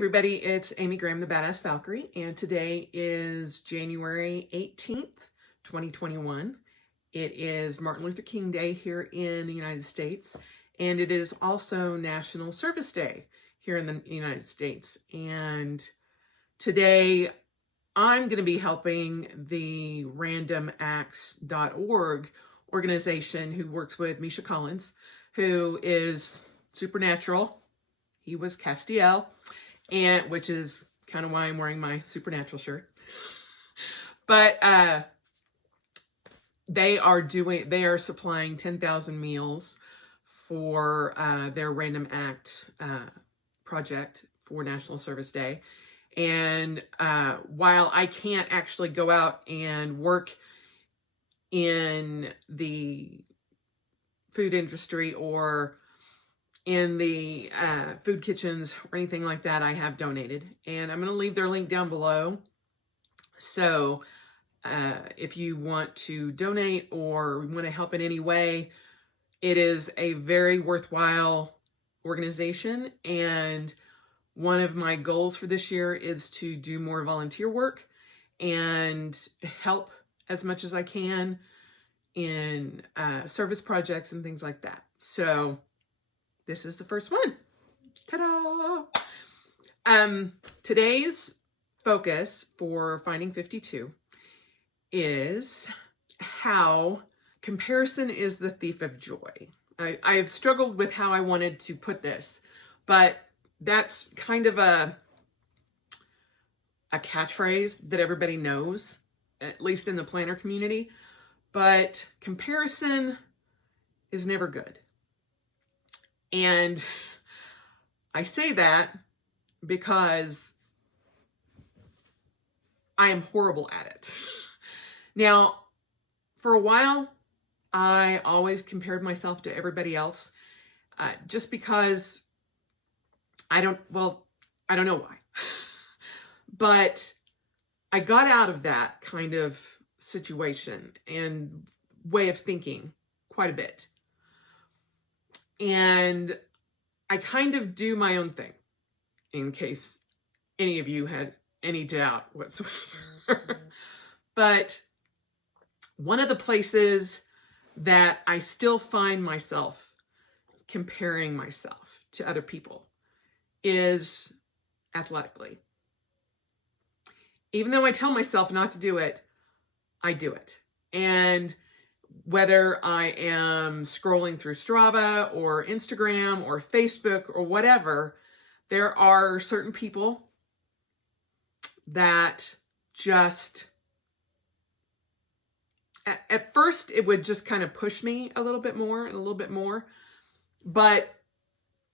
everybody, it's Amy Graham, the Badass Valkyrie, and today is January 18th, 2021. It is Martin Luther King Day here in the United States, and it is also National Service Day here in the United States. And today I'm going to be helping the randomacts.org organization who works with Misha Collins, who is supernatural. He was Castiel, and which is kind of why I'm wearing my supernatural shirt. But they are supplying 10,000 meals for their Random Act project for National Service Day. And while I can't actually go out and work in the food industry or in the food kitchens or anything like that, I have donated, and I'm going to leave their link down below. So if you want to donate or want to help in any way, it is a very worthwhile organization. And one of my goals for this year is to do more volunteer work and help as much as I can in service projects and things like that. So this is the first one. Ta-da! Today's focus for Finding 52 is how comparison is the thief of joy. I've struggled with how I wanted to put this, but that's kind of a catchphrase that everybody knows, at least in the planner community. But comparison is never good. And I say that because I am horrible at it. Now, for a while, I always compared myself to everybody else, just because I don't know why. But I got out of that kind of situation and way of thinking quite a bit. And I kind of do my own thing, in case any of you had any doubt whatsoever. But one of the places that I still find myself comparing myself to other people is athletically. Even though I tell myself not to do it, I do it. And whether I am scrolling through Strava or Instagram or Facebook or whatever, there are certain people that just, at first it would just kind of push me a little bit more and a little bit more. But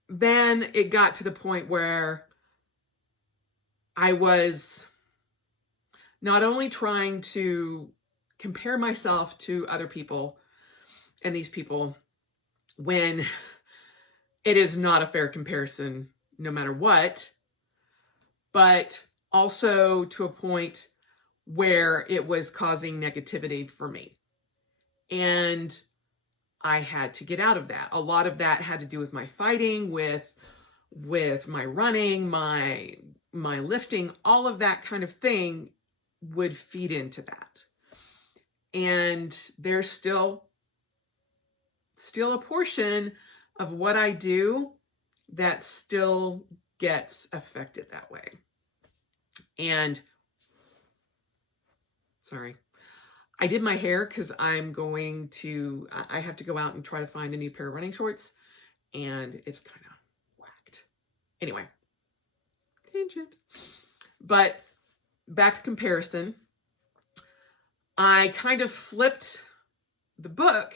then it got to the point where I was not only trying to compare myself to other people and these people when it is not a fair comparison no matter what, but also to a point where it was causing negativity for me. And I had to get out of that. A lot of that had to do with my fighting, with my running, my lifting, all of that kind of thing would feed into that. And there's still a portion of what I do that still gets affected that way. And sorry, I did my hair because I have to go out and try to find a new pair of running shorts, and it's kind of whacked. Anyway, tangent. But back to comparison. I kind of flipped the book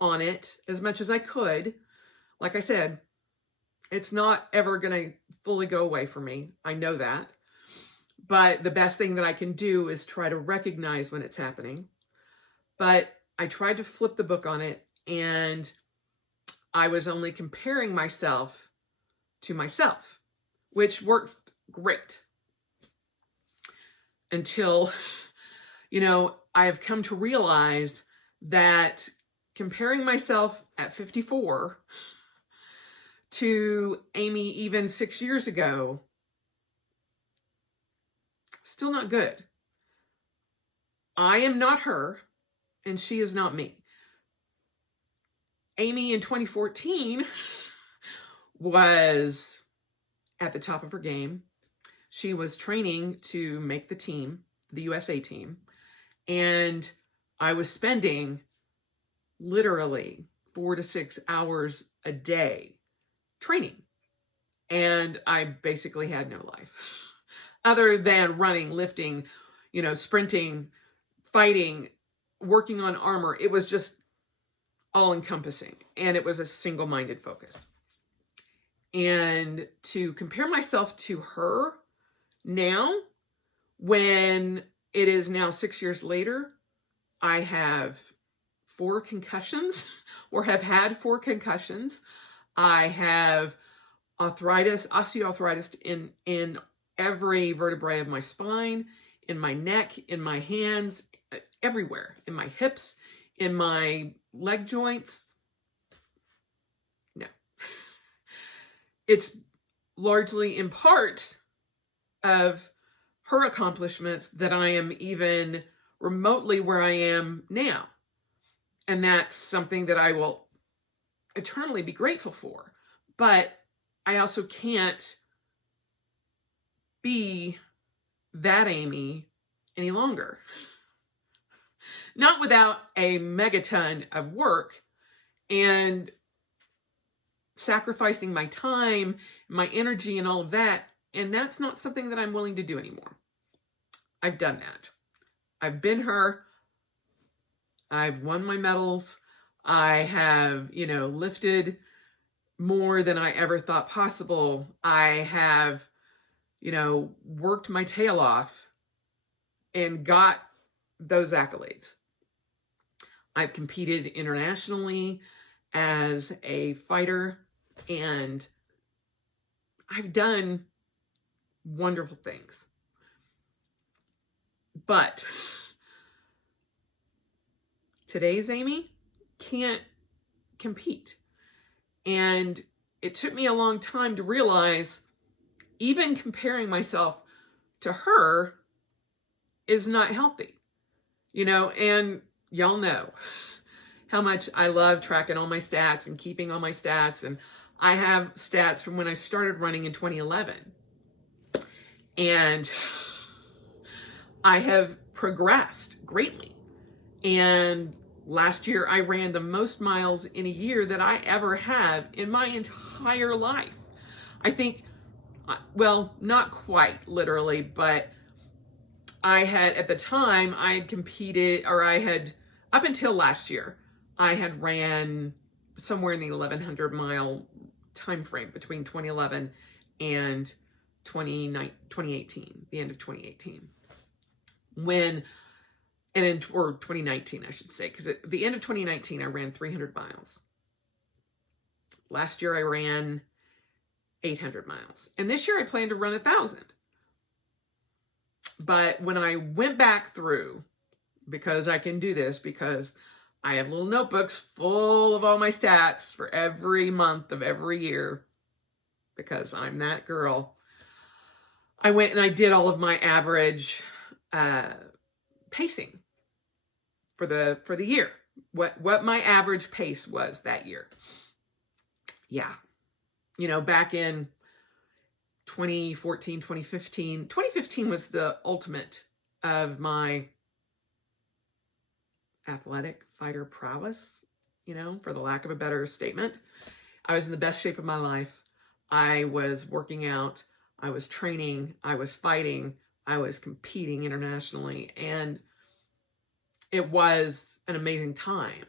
on it as much as I could. Like I said, it's not ever going to fully go away from me. I know that. But the best thing that I can do is try to recognize when it's happening. But I tried to flip the book on it, and I was only comparing myself to myself, which worked great. Until, I have come to realize that comparing myself at 54 to Amy even 6 years ago still not good. I am not her, and she is not me. Amy in 2014 was at the top of her game. She was training to make the team, the USA team, and I was spending literally 4 to 6 hours a day training. And I basically had no life other than running, lifting, sprinting, fighting, working on armor. It was just all encompassing, and it was a single-minded focus. And to compare myself to her now, when it is now 6 years later, I have 4 concussions or have had 4 concussions. I have osteoarthritis in every vertebrae of my spine, in my neck, in my hands, everywhere, in my hips, in my leg joints. No. It's largely in part of her accomplishments that I am even remotely where I am now. And that's something that I will eternally be grateful for. But I also can't be that Amy any longer. Not without a megaton of work and sacrificing my time, my energy, and all of that. And that's not something that I'm willing to do anymore. I've done that. I've been her. I've won my medals. I have, lifted more than I ever thought possible. I have, worked my tail off and got those accolades. I've competed internationally as a fighter, and I've done wonderful things. But today's Amy can't compete. And it took me a long time to realize even comparing myself to her is not healthy. And y'all know how much I love tracking all my stats and keeping all my stats. And I have stats from when I started running in 2011. And I have progressed greatly. And last year, I ran the most miles in a year that I ever have in my entire life. I think, well, not quite literally, but I had, at the time, I had competed, or I had, up until last year, I had ran somewhere in the 1,100 mile time frame between 2011 and 2018, the end of 2018. Or 2019, I should say, because at the end of 2019, I ran 300 miles. Last year, I ran 800 miles. And this year, I plan to run 1,000. But when I went back through, because I can do this, because I have little notebooks full of all my stats for every month of every year, because I'm that girl, I went and I did all of my average pacing for the year. What my average pace was that year. Yeah. Back in 2014, 2015. 2015 was the ultimate of my athletic fighter prowess, for the lack of a better statement. I was in the best shape of my life. I was working out. I was training. I was fighting. I was competing internationally. And it was an amazing time.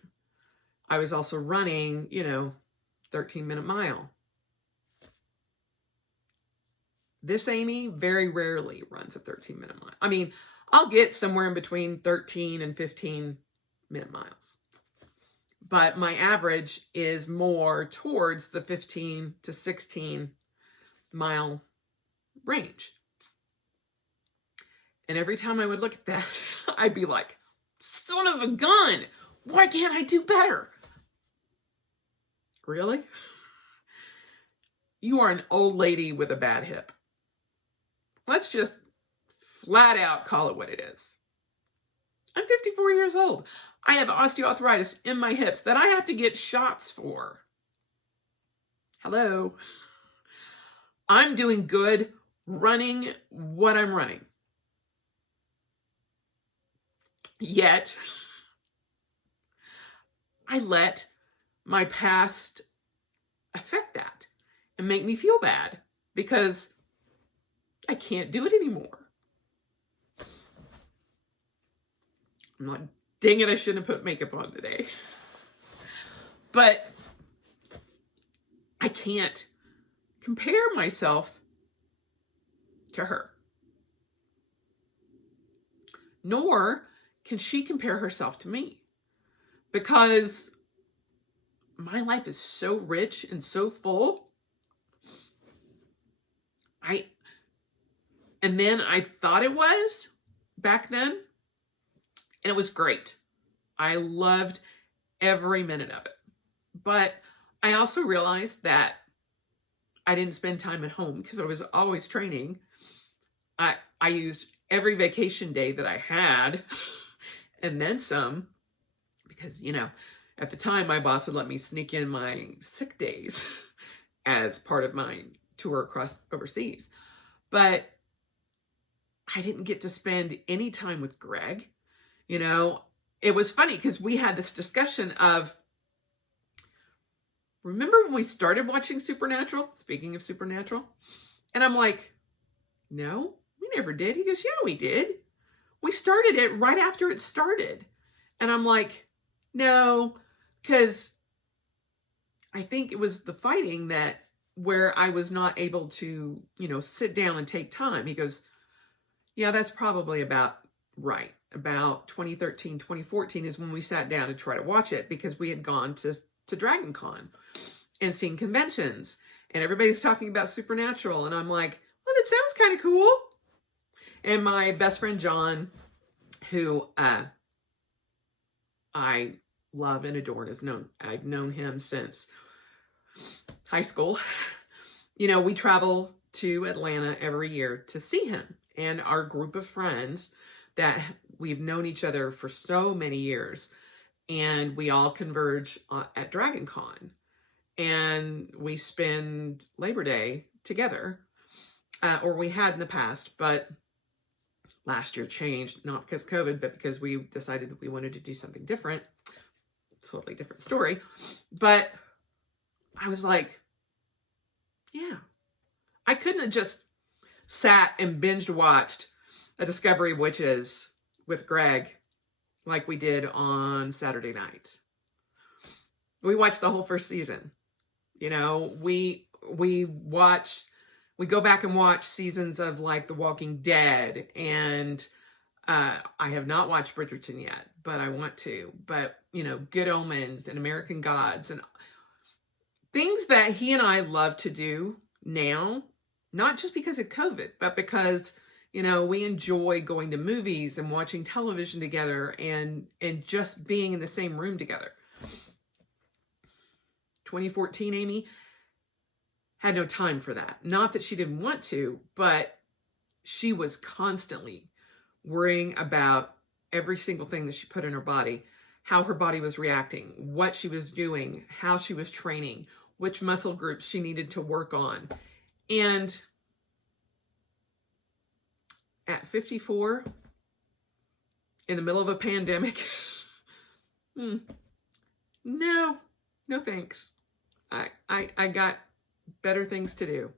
I was also running, 13-minute mile. This Amy very rarely runs a 13-minute mile. I mean, I'll get somewhere in between 13 and 15-minute miles. But my average is more towards the 15 to 16 mile range. And every time I would look at that, I'd be like, son of a gun, why can't I do better? Really? You are an old lady with a bad hip. Let's just flat out call it what it is. I'm 54 years old. I have osteoarthritis in my hips that I have to get shots for. Hello. I'm doing good running what I'm running. Yet, I let my past affect that and make me feel bad because I can't do it anymore. I'm like, dang it, I shouldn't have put makeup on today. But I can't compare myself to her. Nor can she compare herself to me. Because my life is so rich and so full. And then I thought it was back then, and it was great. I loved every minute of it. But I also realized that I didn't spend time at home because I was always training. I used every vacation day that I had and then some, because, you know, at the time my boss would let me sneak in my sick days as part of my tour across overseas. But I didn't get to spend any time with Greg. You know, it was funny because we had this discussion of, remember when we started watching Supernatural? Speaking of Supernatural. And I'm like, no, we never did. He goes, yeah, we did. We started it right after it started. And I'm like, no, because I think it was the fighting that where I was not able to, you know, sit down and take time. He goes, yeah, that's probably about right. About 2013, 2014 is when we sat down to try to watch it because we had gone to Dragon Con and seen conventions and everybody's talking about Supernatural. And I'm like, well, that sounds kind of cool. And my best friend, John, who I love and adore, I've known him since high school. You know, we travel to Atlanta every year to see him. And our group of friends that we've known each other for so many years, and we all converge at Dragon Con, and we spend Labor Day together, or we had in the past, but last year changed, not because COVID, but because we decided that we wanted to do something different. Totally different story. But I was like, yeah, I couldn't have just sat and binged watched A Discovery of Witches with Greg like we did on Saturday night. We watched the whole first season. You know, we go back and watch seasons of like The Walking Dead, and I have not watched Bridgerton yet, but I want to. But, you know, Good Omens and American Gods and things that he and I love to do now, not just because of COVID, but because, you know, we enjoy going to movies and watching television together and just being in the same room together. 2014, Amy had no time for that. Not that she didn't want to, but she was constantly worrying about every single thing that she put in her body, how her body was reacting, what she was doing, how she was training, which muscle groups she needed to work on. And at 54, in the middle of a pandemic, no thanks. I got better things to do.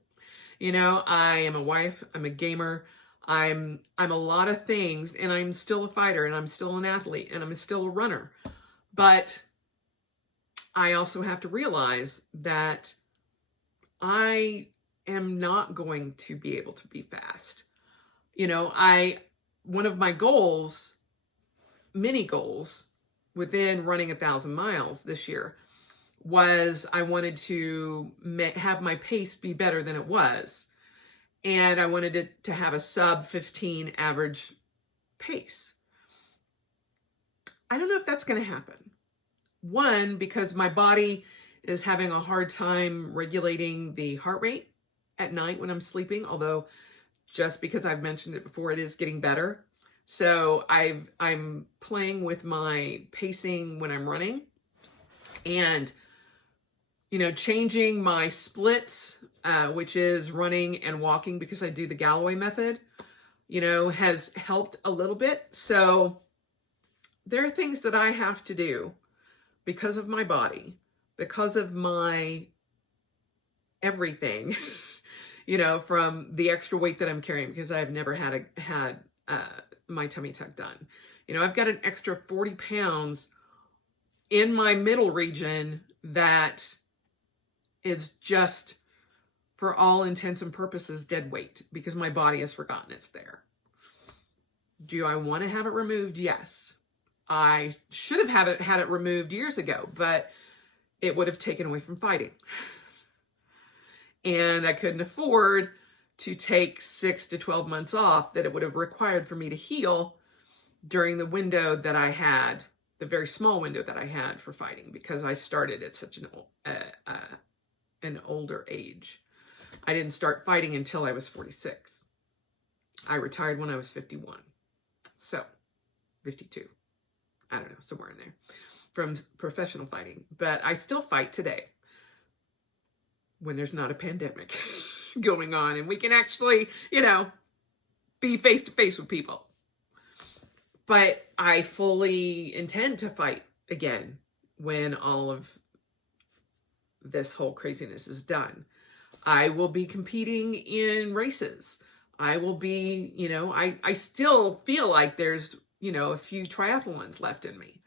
You know, I am a wife, I'm a gamer, I'm a lot of things, and I'm still a fighter, and I'm still an athlete, and I'm still a runner. But I also have to realize that I am not going to be able to be fast. You know, one of my goals, mini goals within running 1,000 miles this year, was I wanted to have my pace be better than it was. And I wanted it to have a sub 15 average pace. I don't know if that's going to happen. One, because my body is having a hard time regulating the heart rate at night when I'm sleeping, although just because I've mentioned it before, it is getting better. So I'm playing with my pacing when I'm running, and, you know, changing my splits, which is running and walking, because I do the Galloway method, you know, has helped a little bit. So there are things that I have to do because of my body, because of my everything, you know, from the extra weight that I'm carrying, because I've never had my tummy tuck done. You know, I've got an extra 40 pounds in my middle region that is just, for all intents and purposes, dead weight, because my body has forgotten it's there. Do I want to have it removed? Yes. I should have had it removed years ago, but it would have taken away from fighting. And I couldn't afford to take 6 to 12 months off that it would have required for me to heal during the window that I had, the very small window that I had for fighting, because I started at such an older age. I didn't start fighting until I was 46. I retired when I was 51. So, 52. I don't know, somewhere in there, from professional fighting. But I still fight today when there's not a pandemic going on and we can actually, you know, be face to face with people. But I fully intend to fight again when all of this whole craziness is done. I will be competing in races. I will be, you know, I still feel like there's, you know, a few triathlons left in me.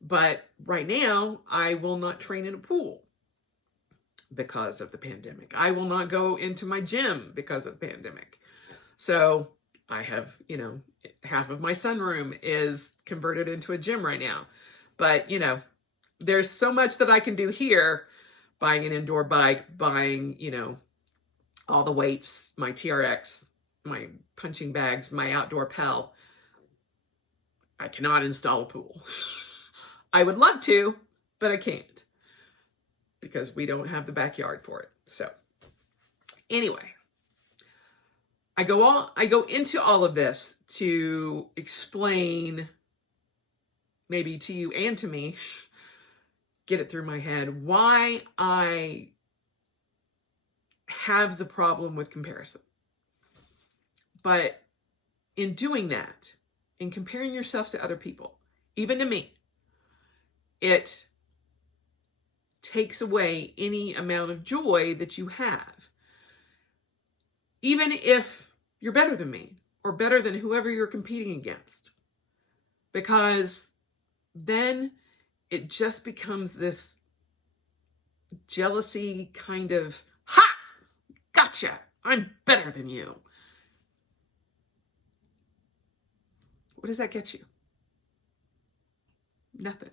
But right now, I will not train in a pool because of the pandemic. I will not go into my gym because of the pandemic. So I have, you know, half of my sunroom is converted into a gym right now. But, you know, there's so much that I can do here, buying an indoor bike, buying, you know, all the weights, my TRX, my punching bags, my outdoor Pel. I cannot install a pool. I would love to, but I can't, because we don't have the backyard for it. So anyway, I go into all of this to explain, maybe to you and to me, get it through my head, why I have the problem with comparison. But in doing that, in comparing yourself to other people, even to me, it takes away any amount of joy that you have. Even if you're better than me or better than whoever you're competing against. Because then it just becomes this jealousy kind of, ha, gotcha, I'm better than you. What does that get you? Nothing.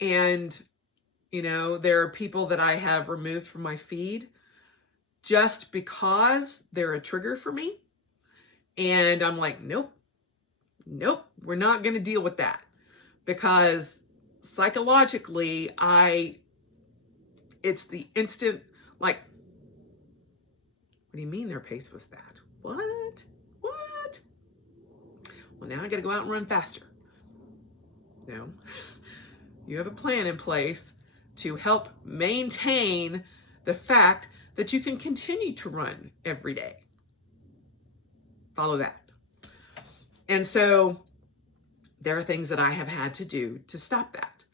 And, you know, there are people that I have removed from my feed just because they're a trigger for me. And I'm like, nope, we're not going to deal with that. Because psychologically, it's the instant, like, what do you mean their pace was that? What? Well, now I got to go out and run faster. No. You have a plan in place to help maintain the fact that you can continue to run every day. Follow that. And so there are things that I have had to do to stop that.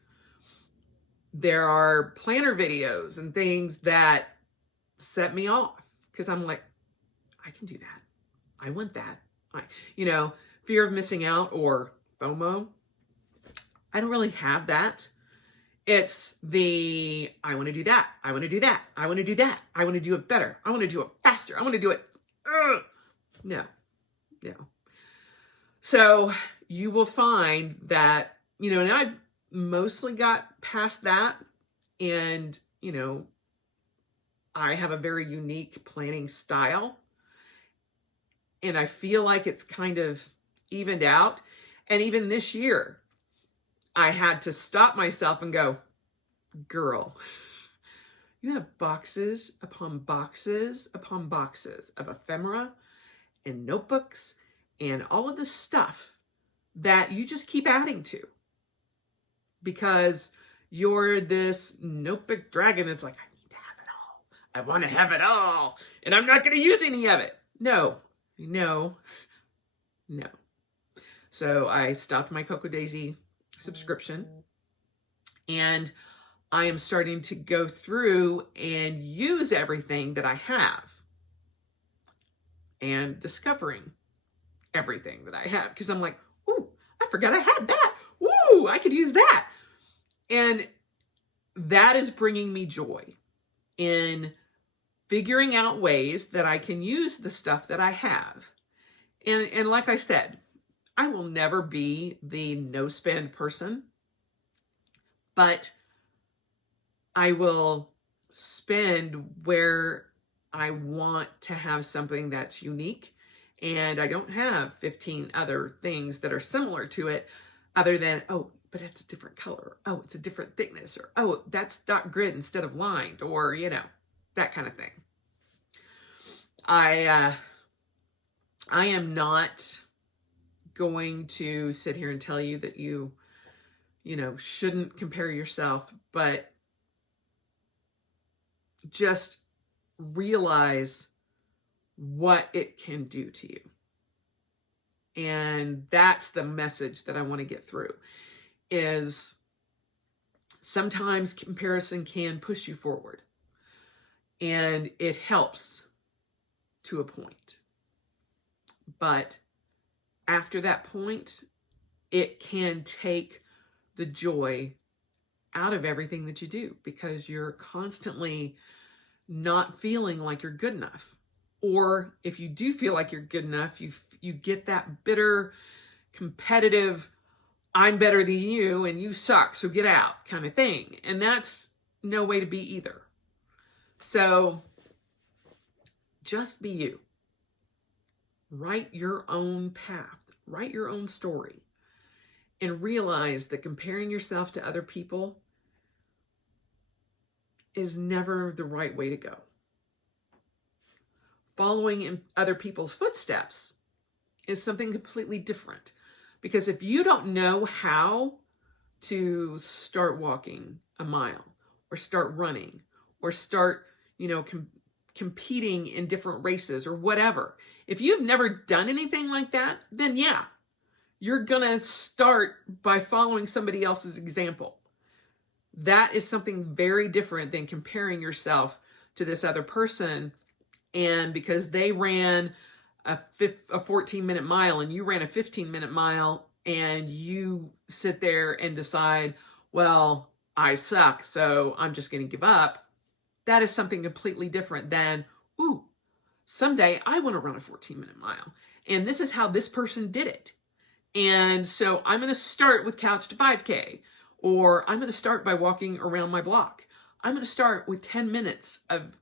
There are planner videos and things that set me off, because I'm like, I can do that. I want that. You know, fear of missing out, or FOMO. I don't really have that. It's the, I want to do that. I want to do that. I want to do that. I want to do it better. I want to do it faster. I want to do it. No. So you will find that, you know, and I've mostly got past that. And, you know, I have a very unique planning style. And I feel like it's kind of evened out. And even this year, I had to stop myself and go, girl, you have boxes upon boxes upon boxes of ephemera and notebooks and all of this stuff that you just keep adding to because you're this notebook dragon that's like, I need to have it all. I want to have it all, and I'm not going to use any of it. No. So I stopped my Cocoa Daisy subscription, and I am starting to go through and use everything that I have and discovering everything that I have because I'm like, ooh, I forgot I had that. Ooh, I could use that. And that is bringing me joy in figuring out ways that I can use the stuff that I have. And like I said, I will never be the no spend person, but I will spend where I want to have something that's unique. And I don't have 15 other things that are similar to it other than, oh, but it's a different color. Oh, it's a different thickness. Or, oh, that's dot grid instead of lined, or, that kind of thing. I am not going to sit here and tell you that you shouldn't compare yourself, but just realize what it can do to you. And that's the message that I want to get through, is sometimes comparison can push you forward, and it helps to a point. But after that point, it can take the joy out of everything that you do because you're constantly not feeling like you're good enough. Or if you do feel like you're good enough, you get that bitter, competitive, I'm better than you and you suck, so get out kind of thing. And that's no way to be either. So just be you. Write your own path, write your own story, and realize that comparing yourself to other people is never the right way to go. Following in other people's footsteps is something completely different. Because if you don't know how to start walking a mile or start running or start, competing in different races or whatever, if you've never done anything like that, then yeah, you're going to start by following somebody else's example. That is something very different than comparing yourself to this other person. And because they ran a 14-minute mile and you ran a 15-minute mile, and you sit there and decide, well, I suck, so I'm just going to give up. That is something completely different than, ooh, someday I want to run a 14-minute mile. And this is how this person did it. And so I'm going to start with Couch to 5K, or I'm going to start by walking around my block. I'm going to start with 10 minutes of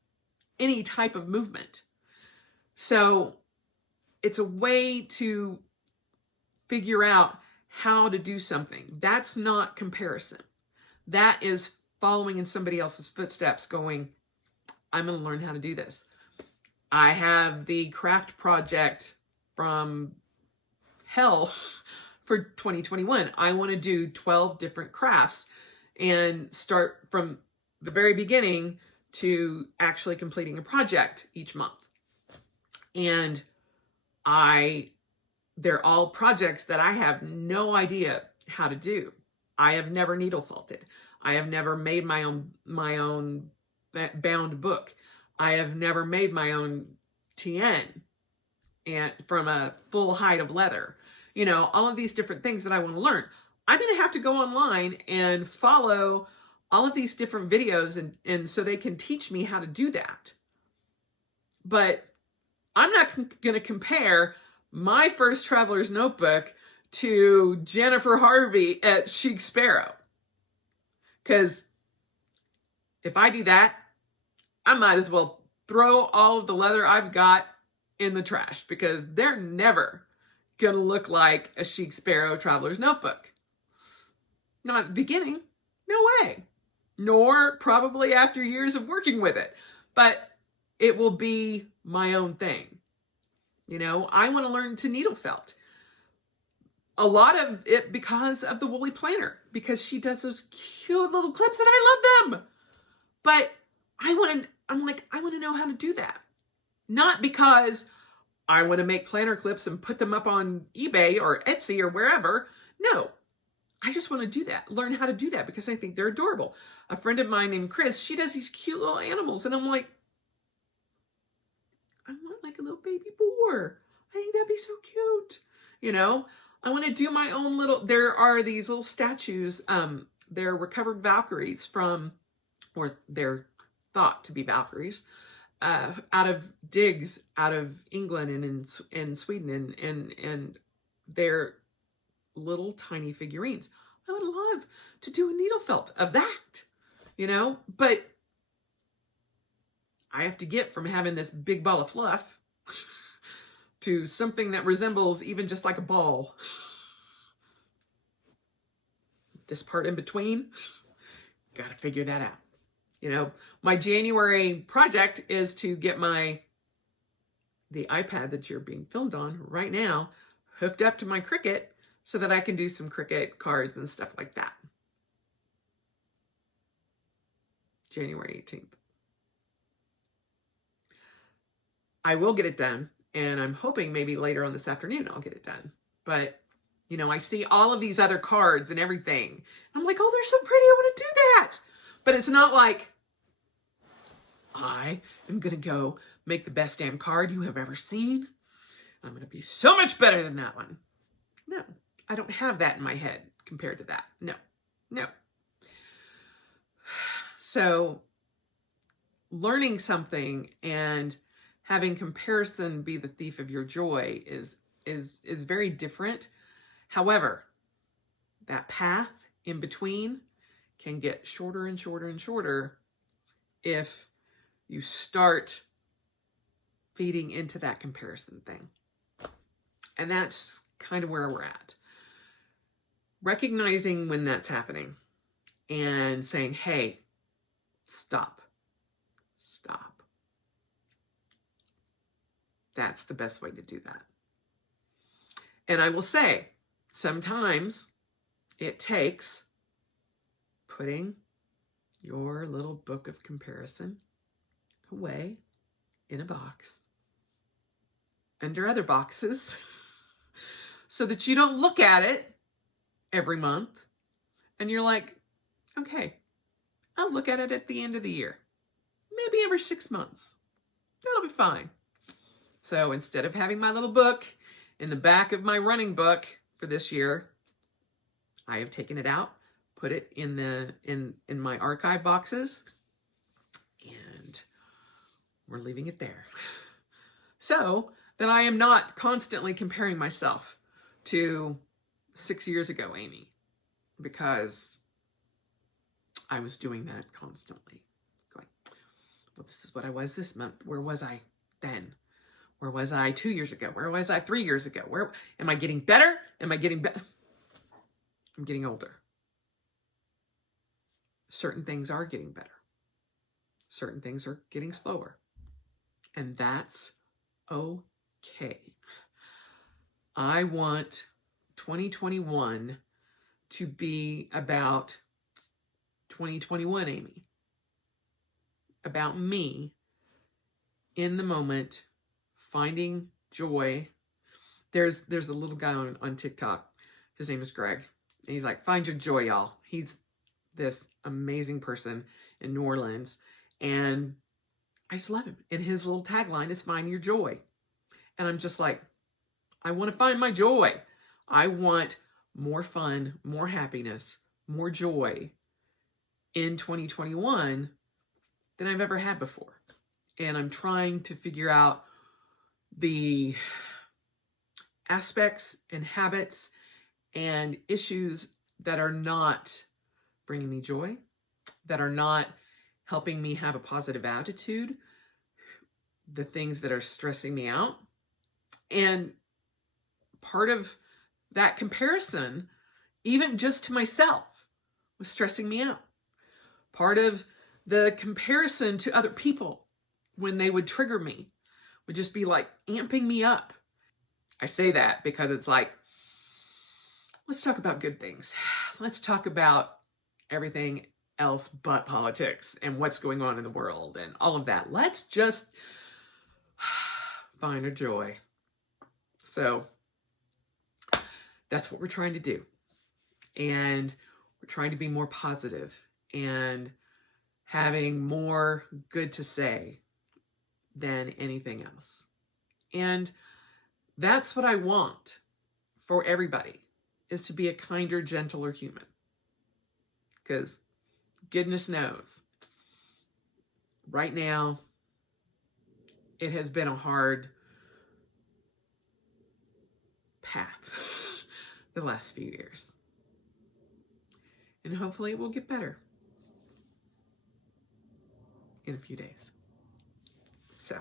any type of movement. So it's a way to figure out how to do something. That's not comparison. That is following in somebody else's footsteps going, I'm going to learn how to do this. I have the craft project from hell for 2021. I want to do 12 different crafts and start from the very beginning to actually completing a project each month. And they're all projects that I have no idea how to do. I have never needle felted. I have never made my own bound book. I have never made my own TN and from a full hide of leather. All of these different things that I want to learn. I'm going to have to go online and follow all of these different videos and so they can teach me how to do that. But I'm not going to compare my first traveler's notebook to Jennifer Harvey at Chic Sparrow. Because if I do that, I might as well throw all of the leather I've got in the trash because they're never going to look like a Chic Sparrow traveler's notebook. Not at the beginning. No way. nor probably after years of working with it, but it will be my own thing. You know, I want to learn to needle felt. A lot of it because of the Woolly Planner, because she does those cute little clips and I love them. But I want to know how to do that. Not because I want to make planner clips and put them up on eBay or Etsy or wherever. No, I just want to do that, learn how to do that because I think they're adorable. A friend of mine named Chris, she does these cute little animals. And I'm like, I want like a little baby boar. I think that'd be so cute. You know, I want to do my own little, there are these little statues. They're recovered Valkyries or they're thought to be Valkyries, out of digs out of England and in Sweden. And they're little tiny figurines. I would love to do a needle felt of that, you know, but I have to get from having this big ball of fluff to something that resembles even just like a ball. This part in between, got to figure that out. You know, my January project is to get the iPad that you're being filmed on right now hooked up to my Cricut so that I can do some Cricut cards and stuff like that. January 18th. I will get it done, and I'm hoping maybe later on this afternoon I'll get it done. But, you know, I see all of these other cards and everything. I'm like, oh, they're so pretty. I want to do that. But it's not like I am going to go make the best damn card you have ever seen. I'm going to be so much better than that one. No, I don't have that in my head compared to that. No. So learning something and having comparison be the thief of your joy is very different. However, that path in between can get shorter and shorter and shorter if you start feeding into that comparison thing. And that's kind of where we're at. Recognizing when that's happening and saying, hey, stop. That's the best way to do that. And I will say, sometimes it takes putting your little book of comparison away in a box under other boxes so that you don't look at it every month and you're like, okay, I'll look at it at the end of the year, maybe every 6 months. That'll be fine. So instead of having my little book in the back of my running book for this year, I have taken it out, put it in my archive boxes, and we're leaving it there. So that I am not constantly comparing myself to 6 years ago, Amy, because I was doing that constantly. Going, well, this is what I was this month. Where was I then? Where was I 2 years ago? Where was I 3 years ago? Where am I getting better? Am I getting better? I'm getting older. Certain things are getting better. Certain things are getting slower. And that's okay. I want 2021 to be about 2021 Amy. About me in the moment, finding joy. There's a little guy on TikTok. His name is Greg. And he's like, find your joy, y'all. He's this amazing person in New Orleans. And I just love him. And his little tagline is find your joy. And I'm just like, I want to find my joy. I want more fun, more happiness, more joy in 2021 than I've ever had before. And I'm trying to figure out the aspects and habits and issues that are not bringing me joy, that are not helping me have a positive attitude, the things that are stressing me out. And part of that comparison, even just to myself, was stressing me out. Part of the comparison to other people when they would trigger me would just be like amping me up. I say that because it's like, let's talk about good things. Let's talk about everything else but politics and what's going on in the world and all of that. Let's just find a joy. So that's what we're trying to do. And we're trying to be more positive and having more good to say than anything else. And that's what I want for everybody, is to be a kinder, gentler human. Because goodness knows, right now, it has been a hard path the last few years. And hopefully it will get better in a few days. So,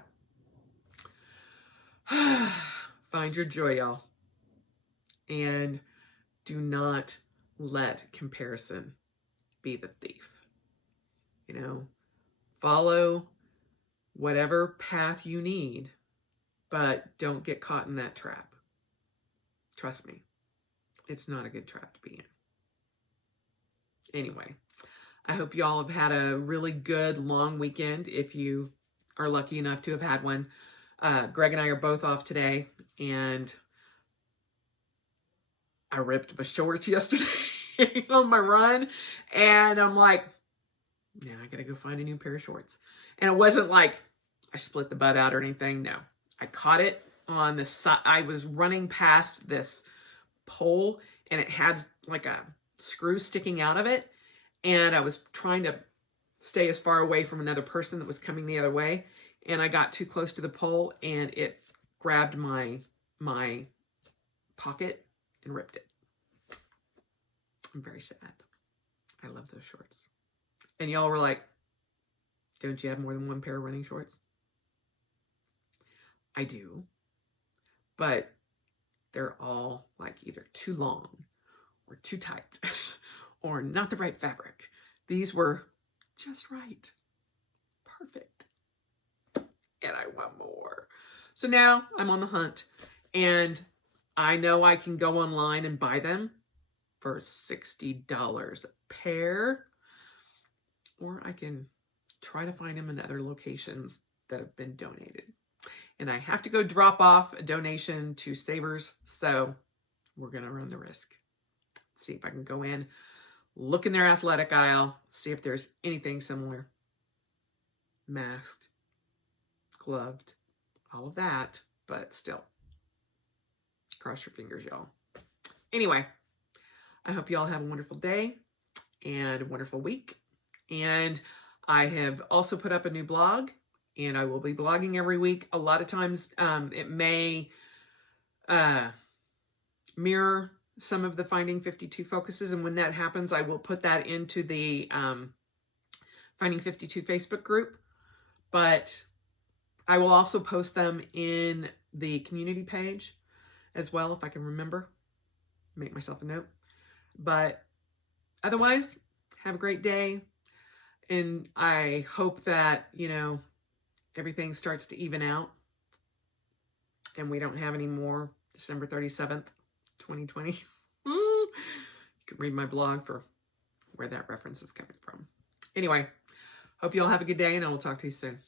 find your joy, y'all. And do not let comparison be the thief. You know, follow whatever path you need, but don't get caught in that trap. Trust me, it's not a good trap to be in. Anyway, I hope y'all have had a really good long weekend if you are lucky enough to have had one. Greg and I are both off today, and I ripped my shorts yesterday on my run, and I'm like, yeah, I gotta go find a new pair of shorts. And it wasn't like I split the butt out or anything. No, I caught it on the side. I was running past this pole, and it had like a screw sticking out of it, and I was trying to stay as far away from another person that was coming the other way, and I got too close to the pole, and it grabbed my pocket and ripped it. I'm very sad. I love those shorts. And y'all were like, don't you have more than one pair of running shorts? I do, but they're all like either too long or too tight or not the right fabric. These were just right. Perfect. And I want more. So now I'm on the hunt, and I know I can go online and buy them for $60 a pair, or I can try to find them in other locations that have been donated. And I have to go drop off a donation to Savers, so we're going to run the risk. See if I can go in, look in their athletic aisle, see if there's anything similar. Masked, gloved, all of that, but still. Cross your fingers, y'all. Anyway, I hope y'all have a wonderful day and a wonderful week. And I have also put up a new blog, and I will be blogging every week. A lot of times it may mirror some of the Finding 52 focuses, and when that happens, I will put that into the Finding 52 Facebook group. But I will also post them in the community page as well, if I can remember. Make myself a note. But otherwise, have a great day. And I hope that, you know, everything starts to even out and we don't have any more December 37th, 2020. You can read my blog for where that reference is coming from. Anyway, hope you all have a good day, and I will talk to you soon.